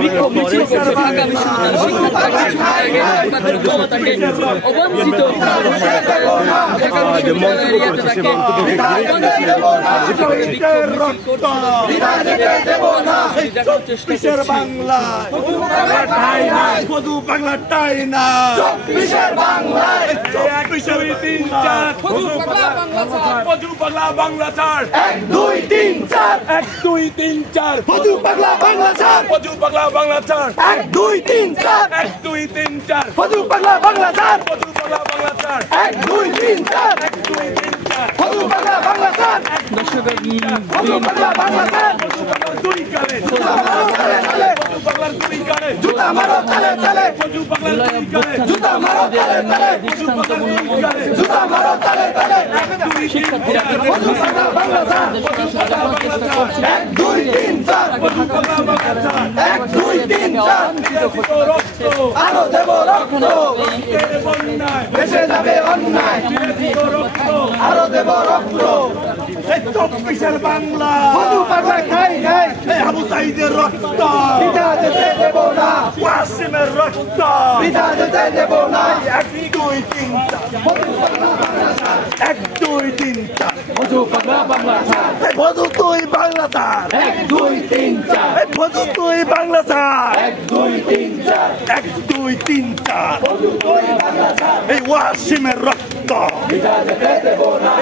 বিক্ষোভ মিছিল করছে ঢাকা বিশ্ববিদ্যালয় শিক্ষার্থীরা কিছুক্ষণ আগে অবাঞ্ছিত বাংলা ছাড় 1 2 3 4 1 2 3 4 ফজু পাগলা বাংলা ছাড় ফজু পাগলা বাংলা ছাড় 1 2 3 4 1 2 3 4 ফজু পাগলা বাংলা ছাড় ফজু পাগলা বাংলা ছাড় 1 2 3 4 1 2 3 4 ফজু পাগলা বাংলা ছাড় দর্শক ফজু পাগলা বাংলা ছাড় ফজু পাগলা দুই কারে জুতা মারো তালে তালে ফজু পাগলা দুই কারে জুতা মারো তালে তালে ফজু পাগলা দুই কারে জুতা মারো তালে তালে ফজু পাগলা দুই কারে জুতা মারো তালে তালে শিক্ষার্থীরা ফজু পাগলা বাংলা ছাড় 1 2 3 4 ফজু পাগলা বাংলা ছাড় 1 2 3 4 আরো দেব রক্ত ভেসে যাবে অন্যায় আরো দেব রক্ত চব্বিশের বাংলা ফজু পাগলা খাই নাই আবু সাইদের রক্ত বিধা যেতে দেব না ওয়াসিমের রক্ত বিধা যেতে দেব না 1 2 3 4 ফজু পাগলা বাংলা ছাড় 1 2 3 4 ফজু পাগলা বাংলা ছাড় ফজু তুই বাংলা ছাড় 1 2 3 4 ফজু তুই বাংলা ছাড় 1 2 3 4 1 2 3 4 ফজু তুই বাংলা ছাড় এই ওয়াসিমের রক্ত বিধা যেতে দেব না